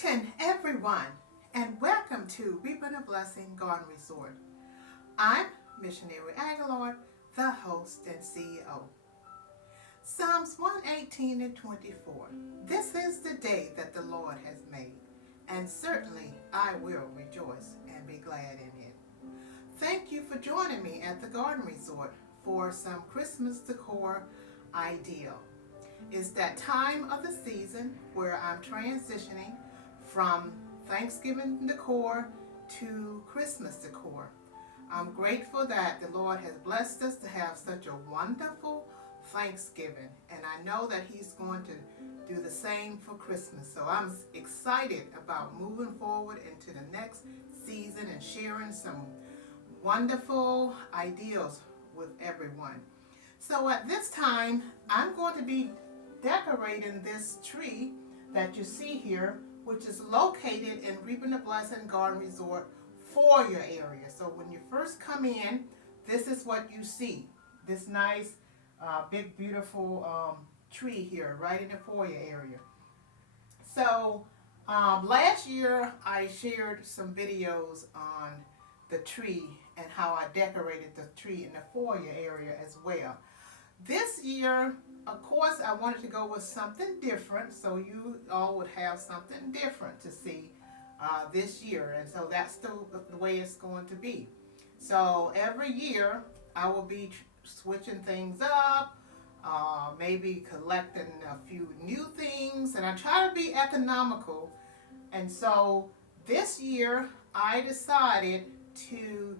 Greeting everyone and welcome to Reaping a Blessing Garden Resort. I'm Missionary Aguillard, the host and CEO. Psalms 118 and 24. This is the day that the Lord has made, and certainly I will rejoice and be glad in it. Thank you for joining me at the Garden Resort for some Christmas decor ideal. It's that time of the season where I'm transitioning from Thanksgiving decor to Christmas decor. I'm grateful that the Lord has blessed us to have such a wonderful Thanksgiving, and I know that He's going to do the same for Christmas. So I'm excited about moving forward into the next season and sharing some wonderful ideals with everyone. So at this time, I'm going to be decorating this tree that you see here, which is located in Reaping the Blessing Garden Resort Foyer area. So when you first come in, this is what you see. This nice, big, beautiful tree here, right in the foyer area. So last year, I shared some videos on the tree and how I decorated the tree in the foyer area as well. This year, of course, I wanted to go with something different, so you all would have something different to see this year, and so that's the way it's going to be. So every year, I will be switching things up, maybe collecting a few new things, and I try to be economical. And so this year, I decided to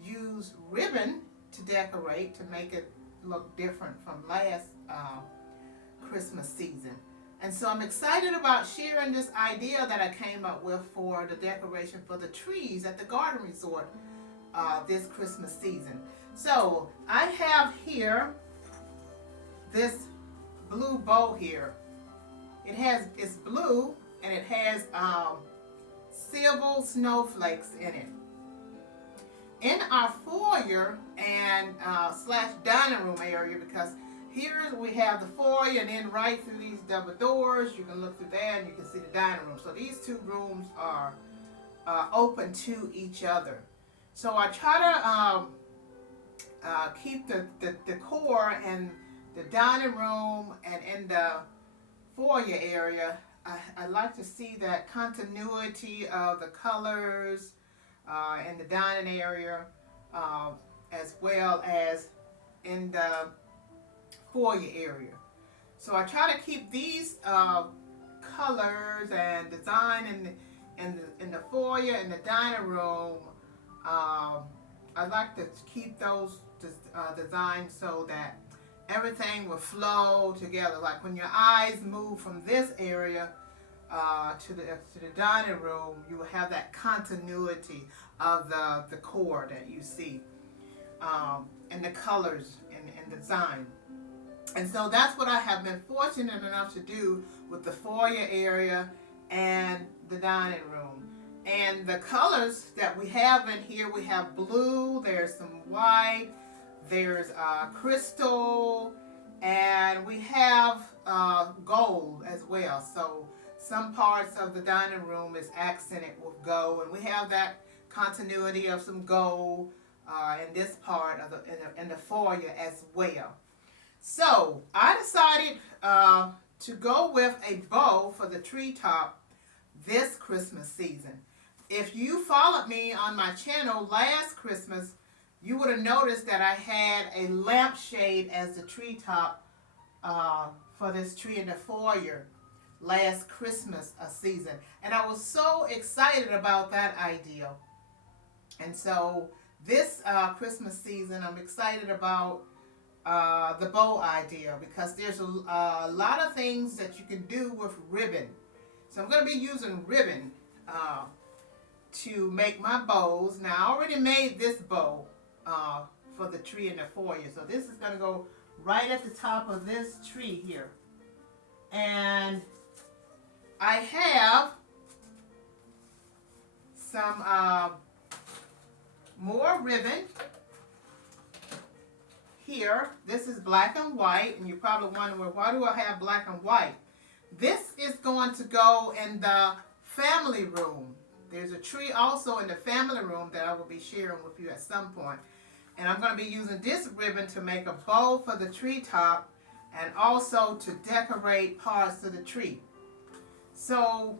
use ribbon to decorate to make it look different from last Christmas season. And so I'm excited about sharing this idea that I came up with for the decoration for the trees at the Garden Resort this Christmas season. So I have here this blue bow here. It's blue and it has silver snowflakes in it. In our foyer and slash dining room area, because here we have the foyer, and then right through these double doors, you can look through there and you can see the dining room. So these two rooms are open to each other. So I try to keep the decor in the dining room and in the foyer area. I like to see that continuity of the colors in the dining area, as well as in the foyer area. So I try to keep these colors and design in the foyer and the dining room. I like to keep those designs so that everything will flow together. Like when your eyes move from this area to the dining room, you will have that continuity of the decor that you see, and the colors and design. And so that's what I have been fortunate enough to do with the foyer area and the dining room. And the colors that we have in here, we have blue, there's some white, there's crystal, and we have gold as well. So some parts of the dining room is accented with gold, and we have that continuity of some gold in this part of in the foyer as well. So I decided to go with a bow for the treetop this Christmas season. If you followed me on my channel last Christmas, you would have noticed that I had a lampshade as the treetop for this tree in the foyer last Christmas season. And I was so excited about that idea. And so this Christmas season, I'm excited about the bow idea, because there's a lot of things that you can do with ribbon. So I'm going to be using ribbon to make my bows. Now I already made this bow for the tree in the foyer. So this is going to go right at the top of this tree here. And I have some more ribbon here. This is black and white, and you're probably wondering, why do I have black and white? This is going to go in the family room. There's a tree also in the family room that I will be sharing with you at some point. And I'm going to be using this ribbon to make a bow for the treetop and also to decorate parts of the tree. So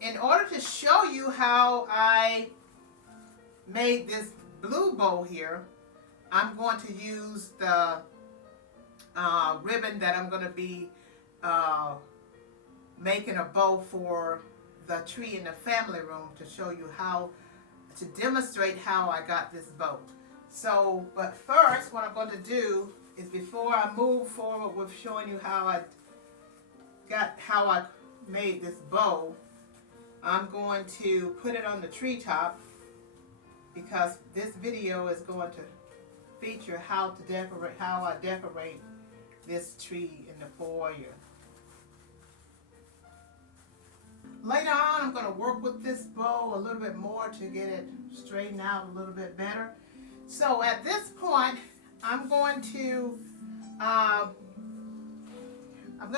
in order to show you how I made this blue bow here, I'm going to use the ribbon that I'm going to be making a bow for the tree in the family room to show you how to demonstrate how I got this bow. So, but first what I'm going to do is, before I move forward with showing you how I made this bow, I'm going to put it on the treetop because this video is going to feature how I decorate this tree in the foyer. Later on, I'm going to work with this bow a little bit more to get it straightened out a little bit better. So at this point, I'm going to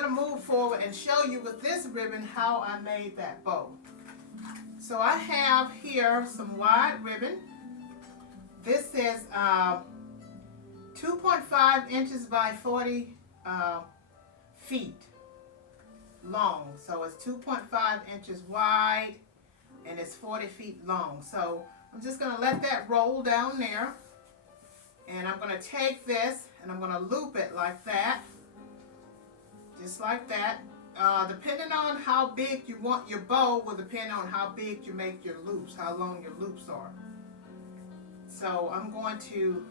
move forward and show you with this ribbon how I made that bow. So I have here some wide ribbon. This is 2.5 inches by 40 feet long. So it's 2.5 inches wide and it's 40 feet long. So I'm just going to let that roll down there. And I'm going to take this and I'm going to loop it like that. Just like that. Depending on how big you want your bow will depend on how big you make your loops, how long your loops are. So I'm going to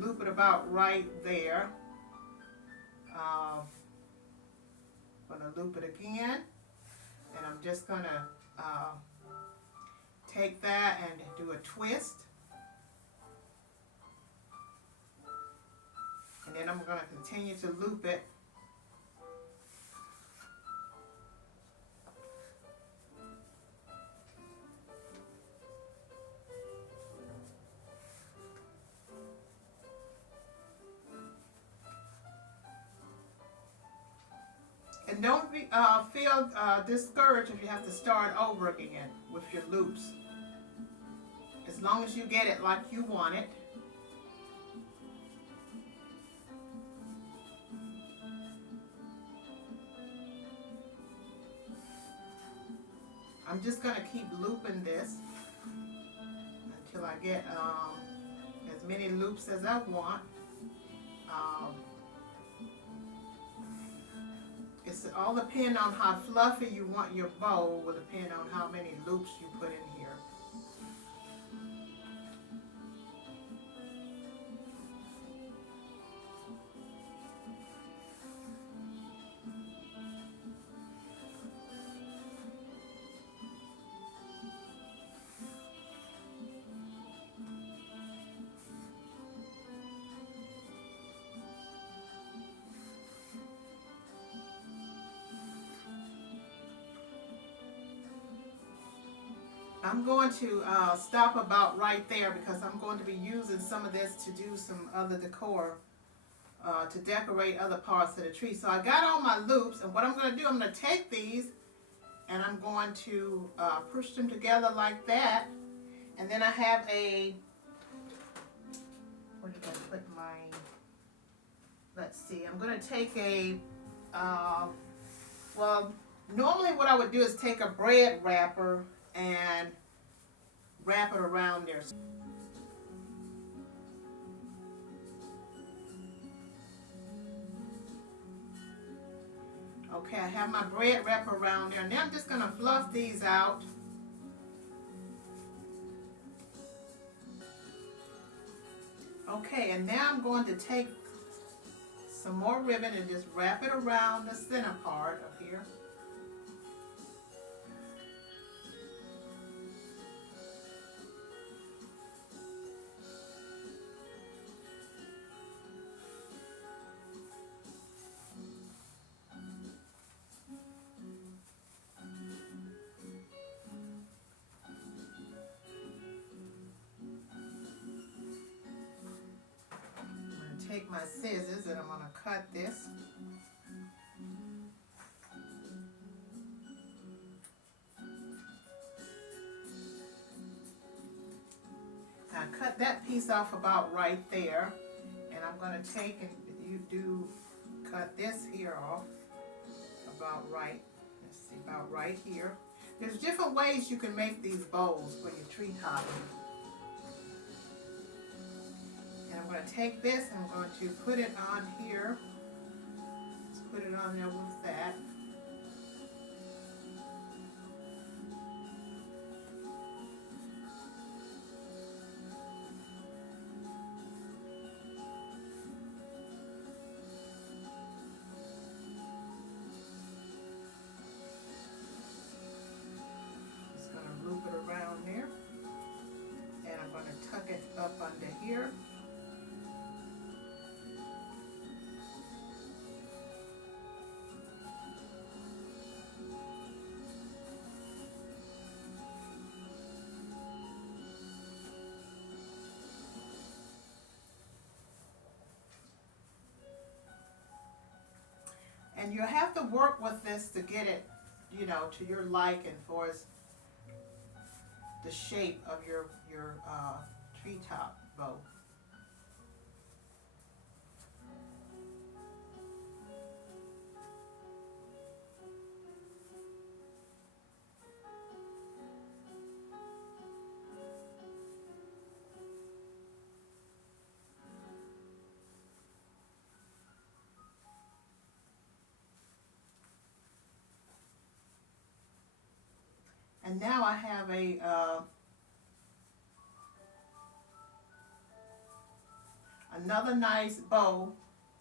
loop it about right there. I'm going to loop it again, and I'm just going to take that and do a twist. And then I'm going to continue to loop it. And don't feel discouraged if you have to start over again with your loops. As long as you get it like you want it. I'm just going to keep looping this until I get as many loops as I want. It's all depend on how fluffy you want your bow will depend on how many loops you put in here. I'm going to stop about right there because I'm going to be using some of this to do some other decor, to decorate other parts of the tree. So I got all my loops, and what I'm going to do, I'm going to take these and I'm going to push them together like that. And then I have a, where did I put my, let's see, I'm going to take a, well, normally what I would do is take a bread wrapper and wrap it around there. Okay, I have my bread wrapper around there. Now I'm just going to fluff these out. Okay, and now I'm going to take some more ribbon and just wrap it around the center part of here. Take my scissors and I'm going to cut this. I cut that piece off about right there. And I'm going to take and cut this here off about right. Let's see, about right here. There's different ways you can make these bowls for your treetop. And I'm going to take this and I'm going to put it on here. Let's put it on there with that. Just going to loop it around there. And I'm going to tuck it up under here. And you'll have to work with this to get it, to your liking for the shape of your treetop bow. And now I have another nice bow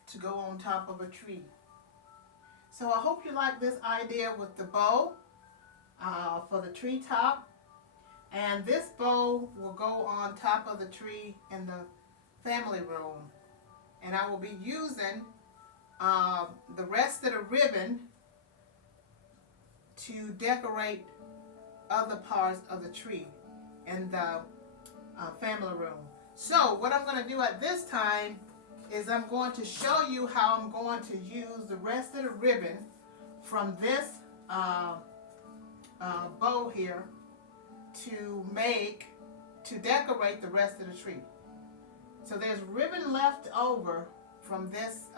to go on top of a tree. So I hope you like this idea with the bow for the treetop. And this bow will go on top of the tree in the family room. And I will be using the rest of the ribbon to decorate other parts of the tree in the family room. So what I'm going to do at this time is I'm going to show you how I'm going to use the rest of the ribbon from this bow here to decorate the rest of the tree. So there's ribbon left over from this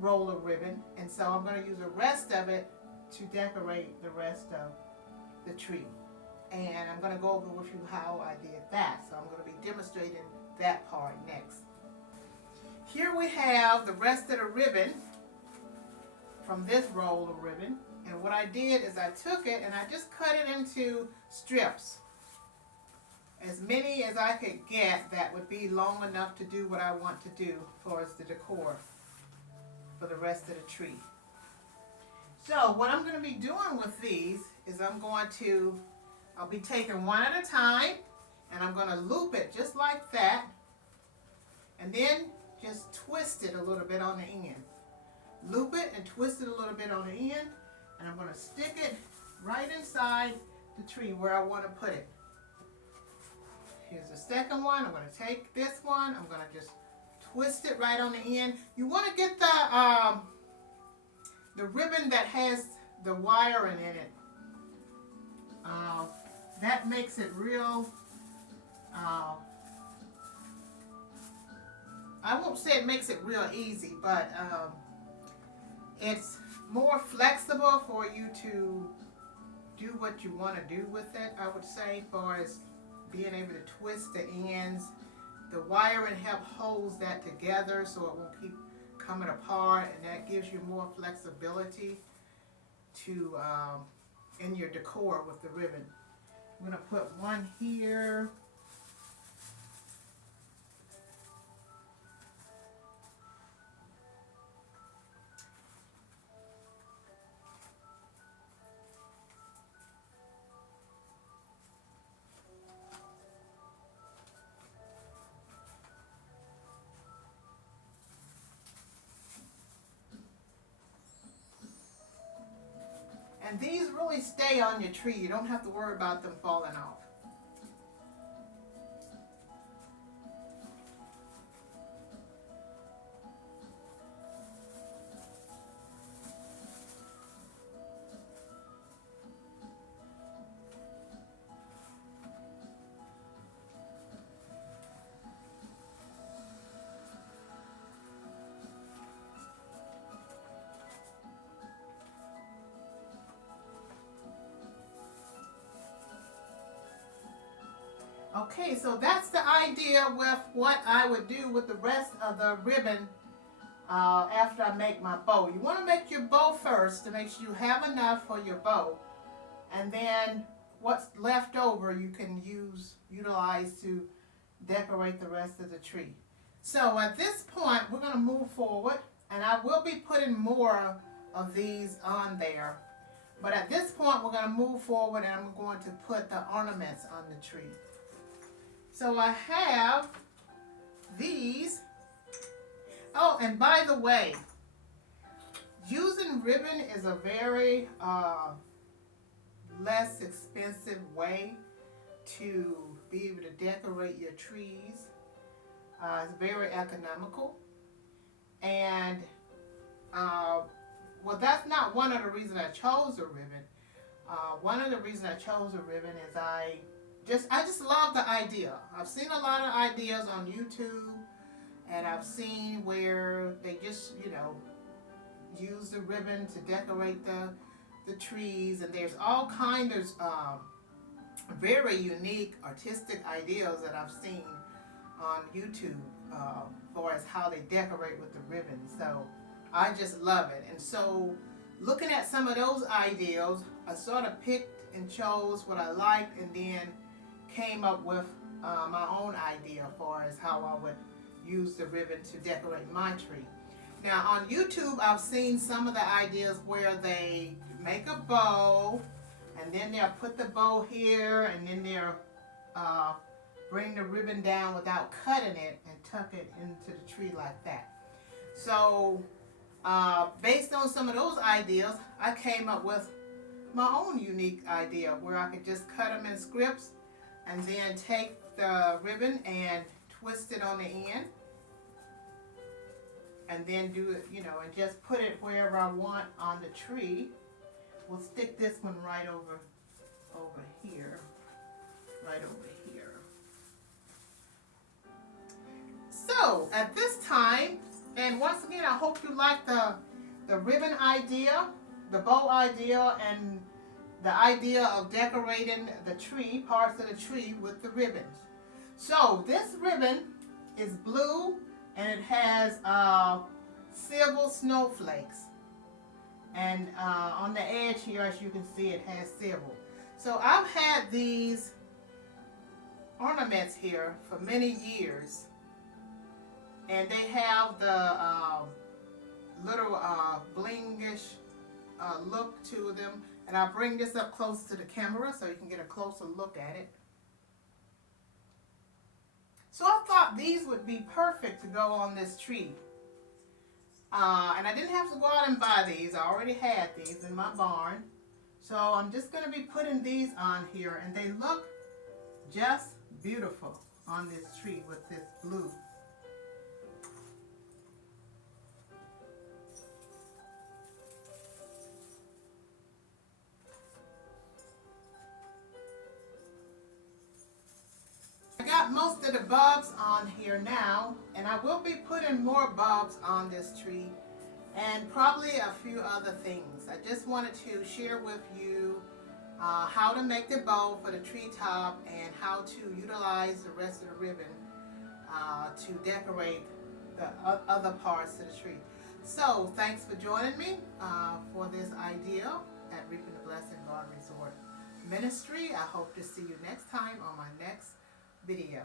roll of ribbon, and so I'm going to use the rest of it to decorate the rest of the tree. And I'm going to go over with you how I did that. So I'm going to be demonstrating that part next. Here we have the rest of the ribbon from this roll of ribbon. And what I did is I took it and I just cut it into strips. As many as I could get that would be long enough to do what I want to do for the decor for the rest of the tree. So what I'm going to be doing with these is I'll be taking one at a time, and I'm going to loop it just like that, and then just twist it a little bit on the end. Loop it and twist it a little bit on the end, and I'm going to stick it right inside the tree where I want to put it. Here's the second one. I'm going to take this one. I'm going to just twist it right on the end. You want to get the ribbon that has the wiring in it. That makes it real, I won't say it makes it real easy, but it's more flexible for you to do what you want to do with it, I would say, as far as being able to twist the ends. The wiring helps hold that together so it won't keep coming apart, and that gives you more flexibility to in your decor with the ribbon. I'm going to put one here. And these really stay on your tree. You don't have to worry about them falling off. Okay, so that's the idea with what I would do with the rest of the ribbon after I make my bow. You want to make your bow first to make sure you have enough for your bow, and then what's left over you can utilize to decorate the rest of the tree. So at this point we're going to move forward, and I will be putting more of these on there. But at this point we're going to move forward, and I'm going to put the ornaments on the tree. So I have these. Oh, and by the way, using ribbon is a very less expensive way to be able to decorate your trees. It's very economical. And well, that's not one of the reasons I chose a ribbon. One of the reasons I chose a ribbon is I just love the idea. I've seen a lot of ideas on YouTube, and I've seen where they just, use the ribbon to decorate the trees, and there's all kinds of very unique artistic ideas that I've seen on YouTube for as how they decorate with the ribbon. So I just love it. And so looking at some of those ideas, I sort of picked and chose what I liked, and then came up with my own idea for as how I would use the ribbon to decorate my tree. Now on YouTube, I've seen some of the ideas where they make a bow, and then they'll put the bow here, and then they'll bring the ribbon down without cutting it and tuck it into the tree like that. So based on some of those ideas, I came up with my own unique idea where I could just cut them in scripts, and then take the ribbon and twist it on the end, and then do it, and just put it wherever I want on the tree. We'll stick this one right over here, right over here. So at this time, and once again, I hope you like the ribbon idea, the bow idea, and the idea of decorating the tree, parts of the tree with the ribbons. So this ribbon is blue, and it has silver snowflakes. And on the edge here, as you can see, it has silver. So I've had these ornaments here for many years, and they have the little blingish look to them. And I'll bring this up close to the camera so you can get a closer look at it. So I thought these would be perfect to go on this tree. And I didn't have to go out and buy these. I already had these in my barn. So I'm just going to be putting these on here, and they look just beautiful on this tree with this blue. I got most of the bulbs on here now, and I will be putting more bulbs on this tree, and probably a few other things. I just wanted to share with you how to make the bow for the treetop, and how to utilize the rest of the ribbon to decorate the other parts of the tree. So thanks for joining me for this idea at Reaping the Blessing Garden Resort Ministry. I hope to see you next time on my next video.